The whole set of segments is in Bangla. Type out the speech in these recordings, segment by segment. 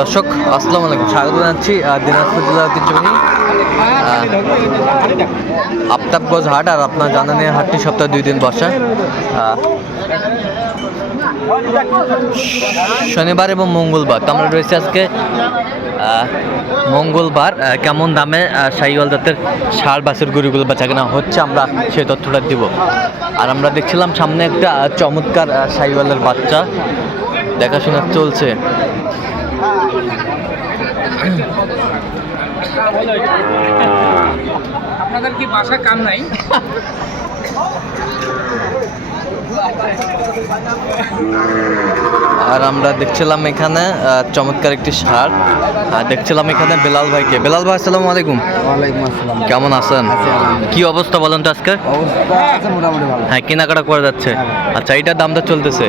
দর্শক, আসসালামু আলাইকুম। স্বাগত জানাচ্ছি দিনাজপুর জেলার ঐতিহ্যবাহী আফতাবগঞ্জ হাট আর আপনার জানানের হাটটি সপ্তাহে দুই দিন বসে। শনিবার এবং মঙ্গলবার। তো আমরা রয়েছে আজকে মঙ্গলবার কেমন দামে সাইওয়াল জাতের ষাড় বাসের গরুগুলো বেচা কেনা হচ্ছে, আমরা সেই তথ্যটা দিব। আর আমরা দেখছিলাম সামনে একটা চমৎকার সাইওয়ালের বাচ্চা। দেখাশোনা চলছে। আপনাদের কি বাসা কাম নাই? আর আমরা দেখছিলাম এখানে চমৎকার একটি সার আর দেখছিলাম এখানে বেলাল ভাইকে। বেলাল ভাই আসসালামু আলাইকুম। কেমন আছেন? কি অবস্থা বলেন তো আজকে? হ্যাঁ কেনাকাটা করে যাচ্ছে। আচ্ছা এইটার দামটা চলতেছে?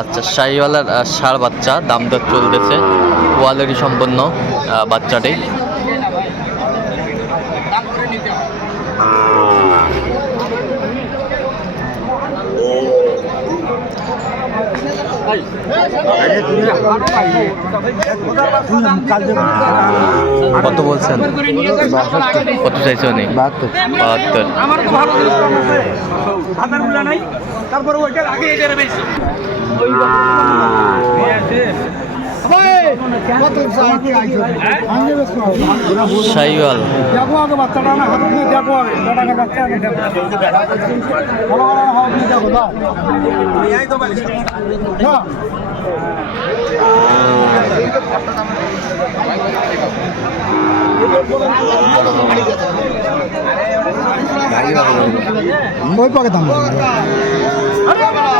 আচ্ছা শাহিওয়ালার সার বাচ্চা দামটা চলতেছে। কোয়ালিটি সম্পন্ন বাচ্চাটি। কত বলছেন। কত চাইছে উনি? বাহাত্তর। বাহাত্তর। তারপরে ওইটার আগে দাও। ওই পাকে দাম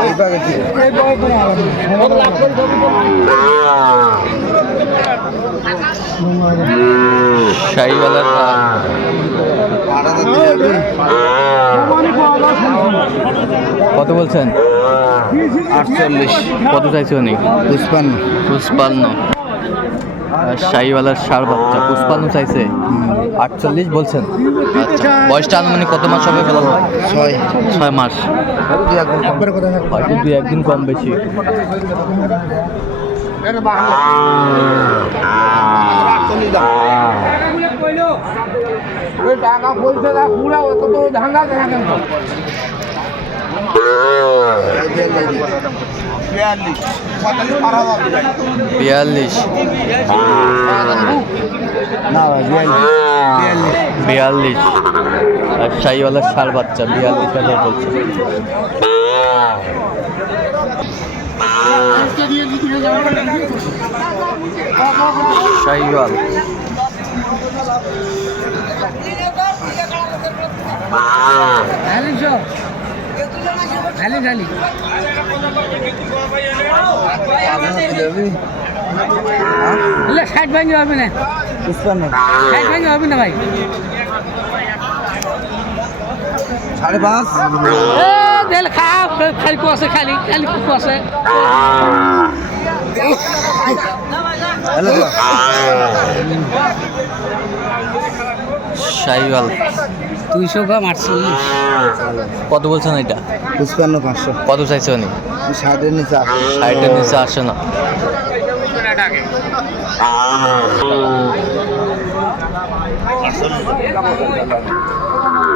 ওই পাকে শাহিওয়ালার কত বলছেন? আটচল্লিশ। কত চাইছে উনি? পুষ্পান্ন। পুষ্পান্ন। শাহিওয়ালার সার বাচ্চা পুষ্পান্ন চাইছে? আটচল্লিশ বলছেন? আচ্ছা বয়সটা আনুমানিক কত মাস হবে ফেলা ছয়। ছয় মাস। দু একদিন কম কথা টাকা পুরা অত তো কেন বিয়াল্লিশ। না বিয়াল্লিশ। বিয়াল্লিশ। আর শাহিওয়ালার সার বাচ্চা বিয়াল্লিশ হাজার বলছে। শাহিওয়াল। ষাট ভাঙি হবে না। ষাট ভাঙি হবে না ভাই। সাড়ে পাঁচ। খা খালি কুয়াশে খালি খালি কুয়াশে শাহিওয়াল। দুইশো গ্রাম আটচল্লিশ কত বলছেন এটা? পুষ্পান্ন পাঁচশো। কত চাইছে উনি? ষাটের নিচে ষাটের নিচে আসে না।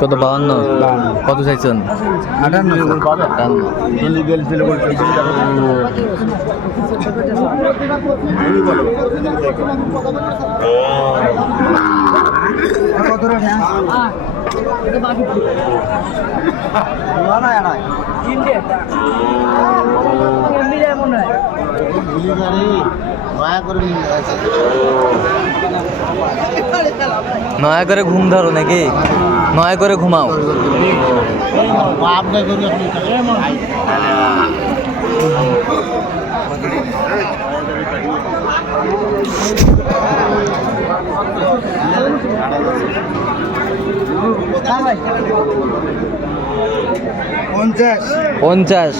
কত বাহান্ন কত চাইছেন আটান্ন আটান্ন। কত রে নয়া করে ঘুম ধরো নাকি? নয়া করে ঘুমাও। পঞ্চাশ। পঞ্চাশ।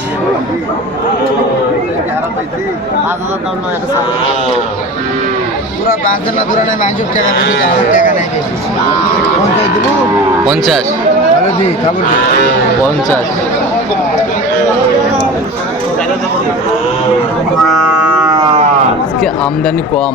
পুরা পাঁচ নেই মাংসের টাকা বেশি আমার টাকা নেই বেশি। পঞ্চাশ দেবো? পঞ্চাশ। ভালো দি খাবার দি। পঞ্চাশ। আজকে আমদানি কম।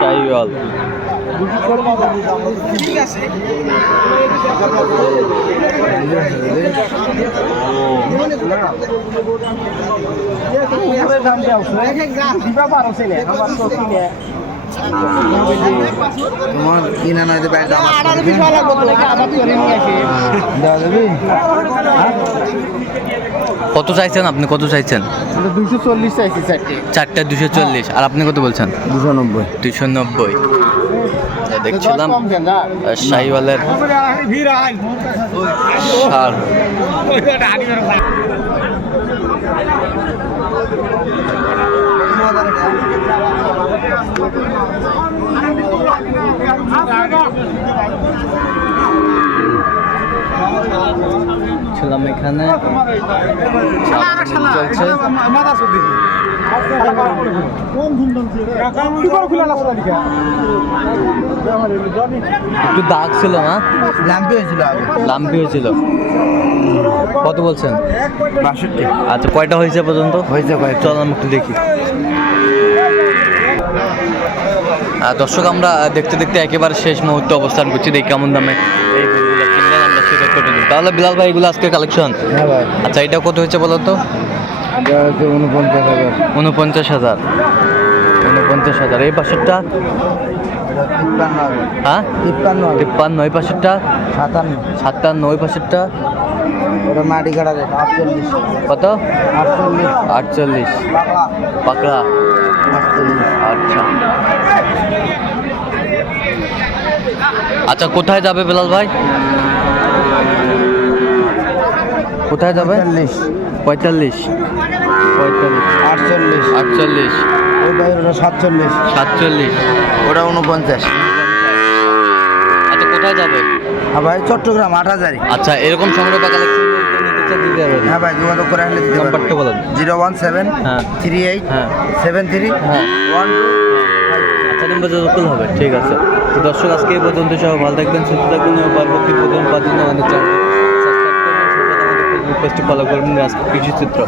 শাহিওয়াল। দাম দেওয়া দিবা পারো ছেলে আমার তো কিনে। তোমার কিনা নয় তো বাইরে দাম দেওয়া যাবি? কত চাইছেন আপনি? কত চাইছেন? দুইশো চল্লিশ চাইছি চারটে। চারটা দুশো চল্লিশ। আর আপনি কত বলছেন? দুশো নব্বই। দুশো নব্বই। দেখছিলাম শাহিওয়ালের সার। ছিলাম এখানে। চলছে। একটু দাগ ছিল না? ল্যাম্পে হয়েছিল লাম্পি হয়েছিল। কত বলছেন? বাষট্টি। আচ্ছা কয়টা হয়েছে পর্যন্ত? হয়েছে কয়েক চল আমি একটু দেখি। দর্শক আমরা দেখতে দেখতে একেবারে শেষ মুহূর্তে অবস্থান করছি। দেখি কেমন দামে এই গরুগুলো কিনলেন আমরা সেটা করে দিই তাহলে বিলাল ভাই এগুলো আজকে কালেকশন হ্যাঁ আচ্ছা এটা কত হয়েছে বলো তো? হচ্ছে উনপঞ্চাশ হাজার। উনপঞ্চাশ হাজার। এই পাশেরটা? তিপ্পান্ন হ্যাঁ? তিপ্পান্ন তিপ্পান্ন। ওই পাশেরটা? সাতান্ন। ওই পাশেরটা? কত? আটচল্লিশ। আটচল্লিশ। পাকড়া। আচ্ছা। আচ্ছা কোথায় যাবে বেলাল ভাই? কোথায় যাবে? পঁয়তাল্লিশ। পঁয়তাল্লিশ। আটচল্লিশ। আটচল্লিশ। ভাই ওটা সাতচল্লিশ। সাতচল্লিশ। ওটা উনপঞ্চাশ আচ্ছা কোথায় যাবে? ভাই চট্টগ্রাম আট হাজারই। আচ্ছা এরকম সংগ্রহ বা কালেকশন দিতে পারবেন হ্যাঁ ভাই যোগাযোগ করে আসলে দিতে নাম্বারটা বলেন। জিরো ওয়ান সেভেন হ্যাঁ। থ্রি এইট হ্যাঁ। সেভেন থ্রি হ্যাঁ। ওয়ান টু আচ্ছা নাম্বার যোগাযোগ হবে ঠিক আছে। তো দর্শক আজকে এই পর্যন্ত সব ভালো থাকবেন সুস্থ থাকবেন এবং পরবর্তী প্রথম পাঁচ দিন আমাদের চ্যানেল সাবস্ক্রাইব করবেন ফলো করবেন আজকে চিত্র